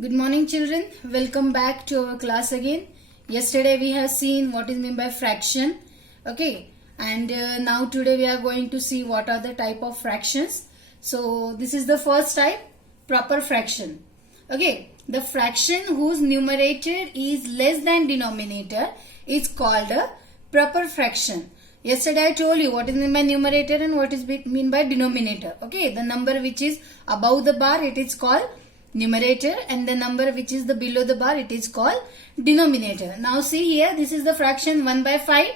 Good morning children. Welcome back to our class again. Yesterday we have seen what is meant by fraction. Okay. And now today we are going to see what are the type of fractions. So this is the first type, proper fraction. Okay. The fraction whose numerator is less than denominator is called a proper fraction. Yesterday I told you what is meant by numerator and what is mean by denominator. Okay. The number which is above the bar, it is called numerator, and the number which is the below the bar, it is called denominator. Now see here, this is the fraction 1 by 5,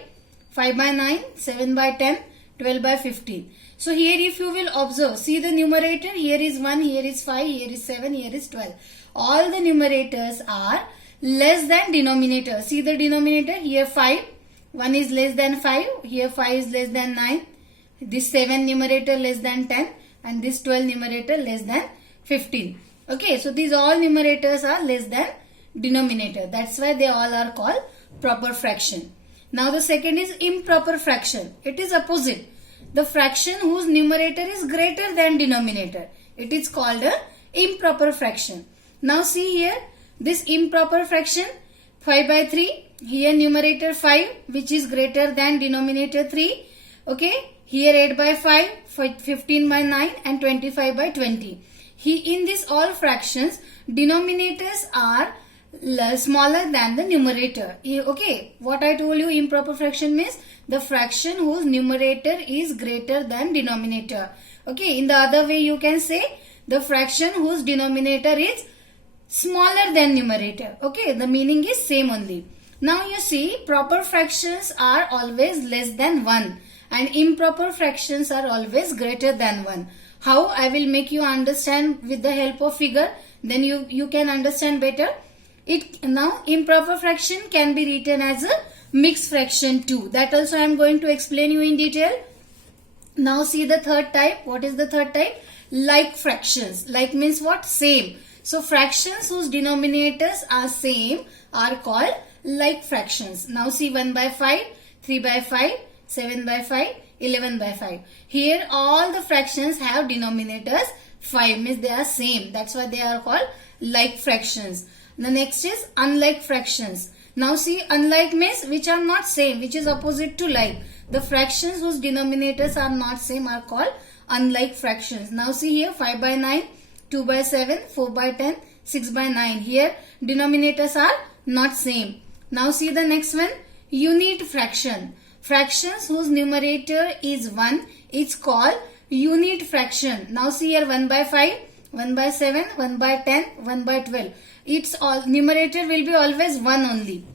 5 by 9, 7 by 10, 12 by 15. So here if you will observe, see the numerator, here is 1, here is 5, here is 7, here is 12. All the numerators are less than denominator. See the denominator, here 5, 1 is less than 5, here 5 is less than 9, this 7 numerator less than 10, and this 12 numerator less than 15. Okay, so these all numerators are less than denominator. That's why they all are called proper fraction. Now the second is improper fraction. It is opposite. The fraction whose numerator is greater than denominator. It is called a improper fraction. Now see here, this improper fraction 5 by 3. Here numerator 5 which is greater than denominator 3. Okay, here 8 by 5, 15 by 9 and 25 by 20. In this all fractions, denominators are smaller than the numerator. Okay, what I told you, improper fraction means the fraction whose numerator is greater than denominator. Okay, in the other way you can say the fraction whose denominator is smaller than numerator. Okay, the meaning is same only. Now you see, proper fractions are always less than 1 and improper fractions are always greater than 1. How? I will make you understand with the help of figure. Then you can understand better. Now improper fraction can be written as a mixed fraction too. That also I am going to explain you in detail. Now see the third type. What is the third type? Like fractions. Like means what? Same. So fractions whose denominators are same are called like fractions. Now see 1 by 5, 3 by 5, 7 by 5, 11 by 5. Here all the fractions have denominators 5, means they are same. That's why they are called like fractions. The next is unlike fractions. Now see, unlike means which are not same, which is opposite to like. The fractions whose denominators are not same are called unlike fractions. Now see here 5 by 9, 2 by 7, 4 by 10, 6 by 9. Here denominators are not same. Now see the next one, unit fraction. Fractions whose numerator is 1 is called unit fraction. Now see here 1 by 5, 1 by 7, 1 by 10, 1 by 12. Its all numerator will be always 1 only.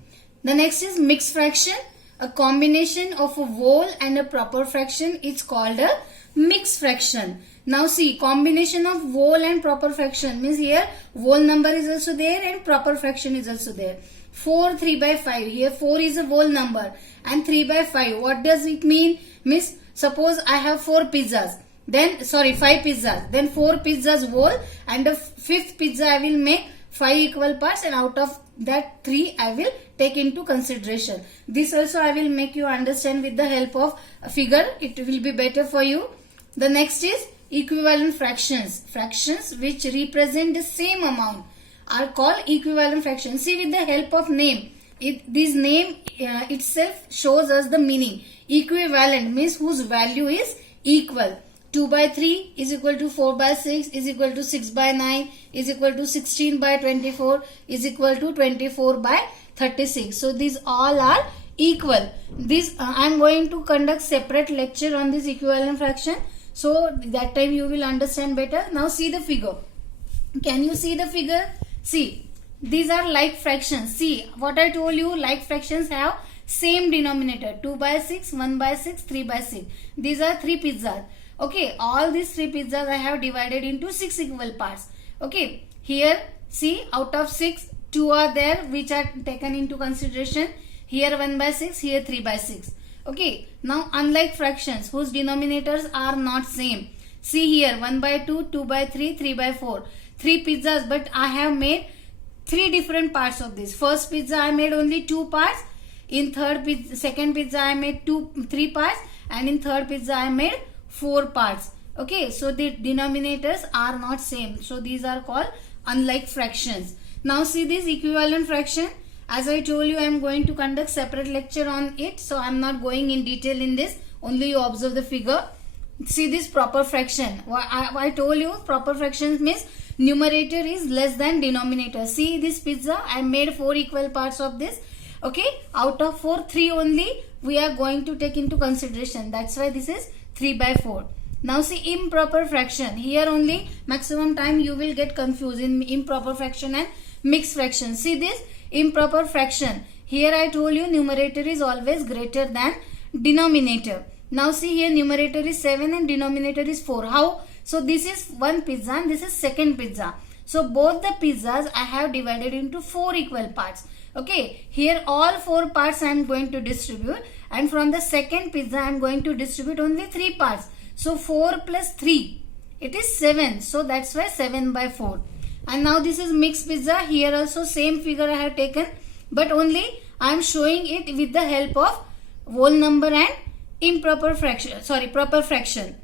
The next is mixed fraction. A combination of a whole and a proper fraction is called a mixed fraction. Now see, combination of whole and proper fraction means here whole number is also there and proper fraction is also there. 4, 3 by 5. Here 4 is a whole number and 3 by 5. What does it mean? Means suppose I have 4 pizzas. Then 5 pizzas. Then 4 pizzas whole and the 5th pizza I will make 5 equal parts, and out of that 3 I will take into consideration. This also I will make you understand with the help of a figure. It will be better for you. The next is equivalent fractions. Fractions which represent the same amount are called equivalent fractions. See, with the help of name, this name itself shows us the meaning. Equivalent means whose value is equal. 2 by 3 is equal to 4 by 6 is equal to 6 by 9 is equal to 16 by 24 is equal to 24 by 36. So these all are equal. This I am going to conduct separate lecture on this equivalent fraction. So that time you will understand better. Now see the figure. Can you see the figure? See, these are like fractions. See, what I told you, like fractions have same denominator. 2 by 6, 1 by 6, 3 by 6. These are 3 pizzas. Okay, all these 3 pizzas I have divided into 6 equal parts. Okay, here see, out of 6, 2 are there which are taken into consideration. Here 1 by 6, here 3 by 6. Okay, now unlike fractions whose denominators are not same. See here 1 by 2, 2 by 3, 3 by 4. 3 pizzas, but I have made 3 different parts of this. First pizza I made only 2 parts. In second pizza I made 3 parts, and in third pizza I made 4 parts. Okay, so the denominators are not same. So these are called unlike fractions. Now see this equivalent fraction. As I told you, I am going to conduct separate lecture on it, so I am not going in detail in this. Only you observe the figure. See this proper fraction. I told you proper fractions means numerator is less than denominator. See this pizza, I made 4 equal parts of this. Okay, out of 4, 3 only we are going to take into consideration. That's why this is 3 by 4. Now see improper fraction. Here only maximum time you will get confused in improper fraction and mixed fraction. See this improper fraction. Here I told you numerator is always greater than denominator. Now see here numerator is 7 and denominator is 4. How? So this is one pizza and this is second pizza. So both the pizzas I have divided into 4 equal parts. Okay, here all 4 parts I am going to distribute, and from the second pizza I am going to distribute only 3 parts. So 4 plus 3, it is 7. So that's why 7 by 4. And now this is mixed pizza. Here also same figure I have taken, but only I am showing it with the help of whole number and improper fraction, proper fraction.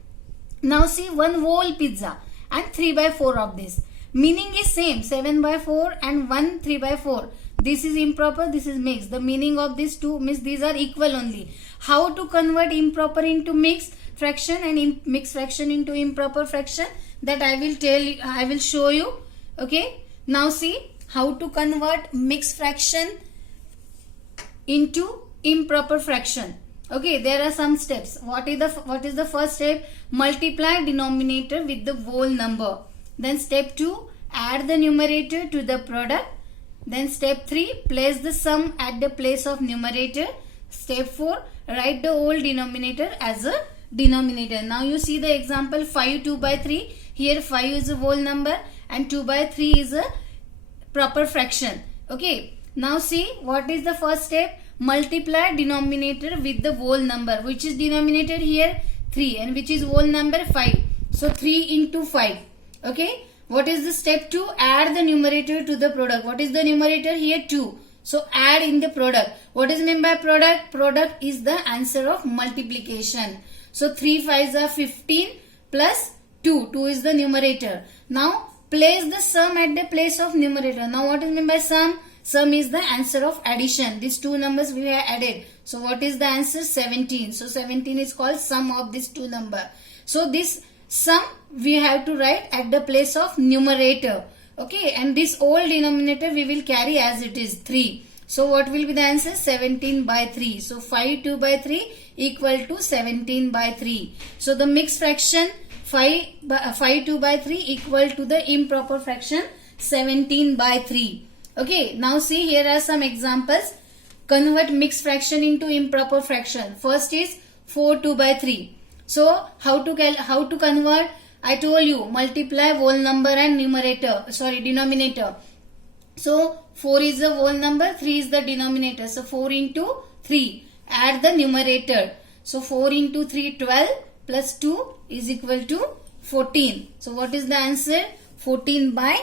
Now see one whole pizza and 3 by 4 of this. Meaning is same, 7 by 4 and 1 3 by 4. This is improper, this is mixed. The meaning of these two means these are equal only. How to convert improper into mixed fraction and mixed fraction into improper fraction, that I will tell you, I will show you. Okay, now see how to convert mixed fraction into improper fraction. Okay, there are some steps. What is the first step? Multiply denominator with the whole number. Then step 2, add the numerator to the product. Then step 3, place the sum at the place of numerator. Step 4, write the whole denominator as a denominator. Now you see the example 5 2 by 3. Here 5 is a whole number and 2 by 3 is a proper fraction. Okay, now see what is the first step? Multiply denominator with the whole number. Which is denominator here? 3, and which is whole number? 5. So 3 into 5. Okay, what is the step 2? Add the numerator to the product. What is the numerator here? 2. So add in the product. What is meant by product? Product is the answer of multiplication. So 3 5s are 15 plus 2. 2 is the numerator. Now place the sum at the place of numerator. Now what is meant by sum? Sum is the answer of addition. These two numbers we have added. So what is the answer? 17. So 17 is called sum of these two numbers. So this sum we have to write at the place of numerator. Okay, and this whole denominator we will carry as it is 3. So what will be the answer? 17 by 3. So 5 2 by 3 equal to 17 by 3. So the mixed fraction 5 2 by 3 equal to the improper fraction 17 by 3. Okay, now see here are some examples. Convert mixed fraction into improper fraction. First is 4 2 by 3. So how to convert? I told you multiply whole number and denominator. So 4 is the whole number, 3 is the denominator. So 4 into 3. Add the numerator. So 4 into 3 12 plus 2 is equal to 14. So what is the answer? 14 by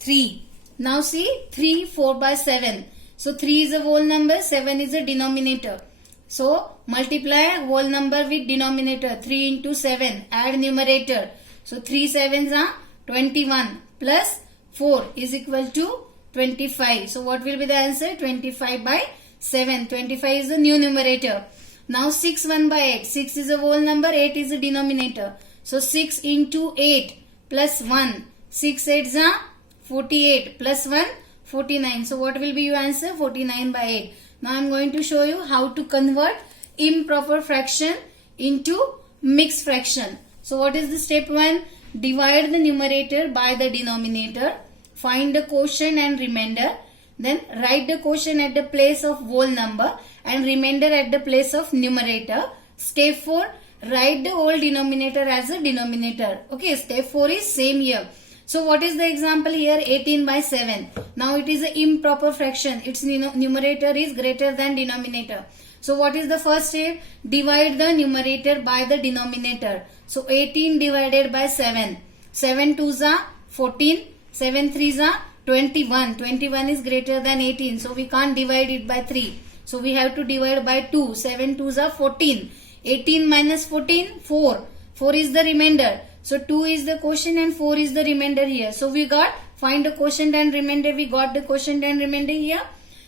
3. Now see 3 4 by 7. So 3 is a whole number, 7 is a denominator. So multiply whole number with denominator. 3 into 7. Add numerator. So 3 7s are 21 plus 4 is equal to 25. So what will be the answer? 25 by 7. 25 is the new numerator. Now 6 1 by 8. 6 is a whole number, 8 is a denominator. So 6 into 8 plus 1. 6 8s are 48 plus 1 49. So what will be your answer? 49 by 8. Now I am going to show you how to convert improper fraction into mixed fraction. So what is the step 1? Divide the numerator by the denominator. Find the quotient and remainder. Then write the quotient at the place of whole number and remainder at the place of numerator. Step 4. Write the whole denominator as a denominator. Okay, step 4 is same here. So what is the example here? 18 by 7. Now it is an improper fraction. Its numerator is greater than denominator. So what is the first step? Divide the numerator by the denominator. So 18 divided by 7. 7 2s are 14. 7 3s are 21. 21 is greater than 18. So we can't divide it by 3. So we have to divide by 2. 7 2s are 14. 18 minus 14, 4. 4 is the remainder. So 2 is the quotient and 4 is the remainder here. So we got Find the quotient and remainder. We got the quotient and remainder here.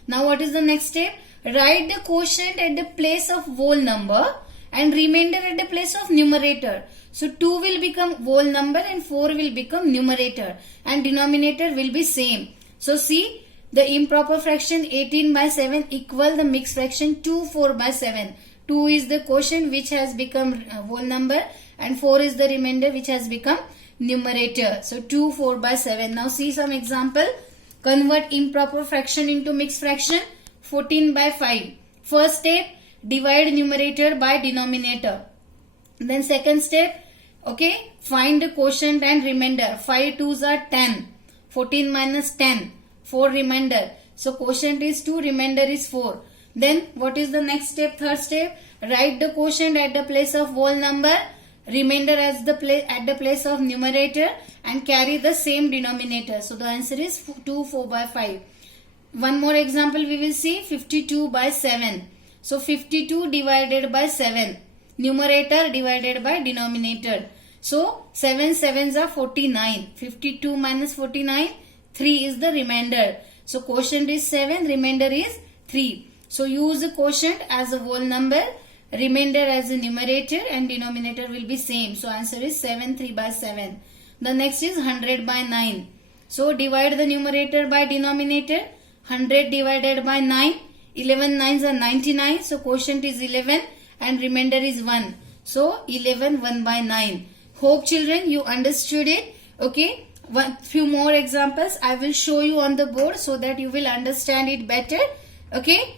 Now what is the next step? Write the quotient at the place of whole number and remainder at the place of numerator. So 2 will become whole number and 4 will become numerator, and denominator will be same. So see, the improper fraction 18 by 7 equal the mixed fraction 2 4 by 7. 2 is the quotient which has become whole number and 4 is the remainder which has become numerator. So 2 4 by 7. Now see some example. Convert improper fraction into mixed fraction. 14 by 5. First step, divide numerator by denominator. Then second step, okay, find the quotient and remainder. 5 2s are 10. 14 minus 10. 4 remainder. So quotient is 2, remainder is 4. Then what is the next step? Third step, write the quotient at the place of whole number, remainder at the place of numerator, and carry the same denominator. So the answer is 2 4 by 5. One more example we will see. 52 by 7. So 52 divided by 7. Numerator divided by denominator. So 7 7s are 49. 52 minus 49. 3 is the remainder. So quotient is 7. Remainder is 3. So use the quotient as a whole number. Remainder as a numerator and denominator will be same. So answer is 7 3 by 7. The next is 100 by 9. So divide the numerator by denominator. 100 divided by 9. 11 9s are 99. So quotient is 11 and remainder is 1. So 11 1 by 9. Hope children you understood it. Okay. Few more examples I will show you on the board so that you will understand it better. Okay.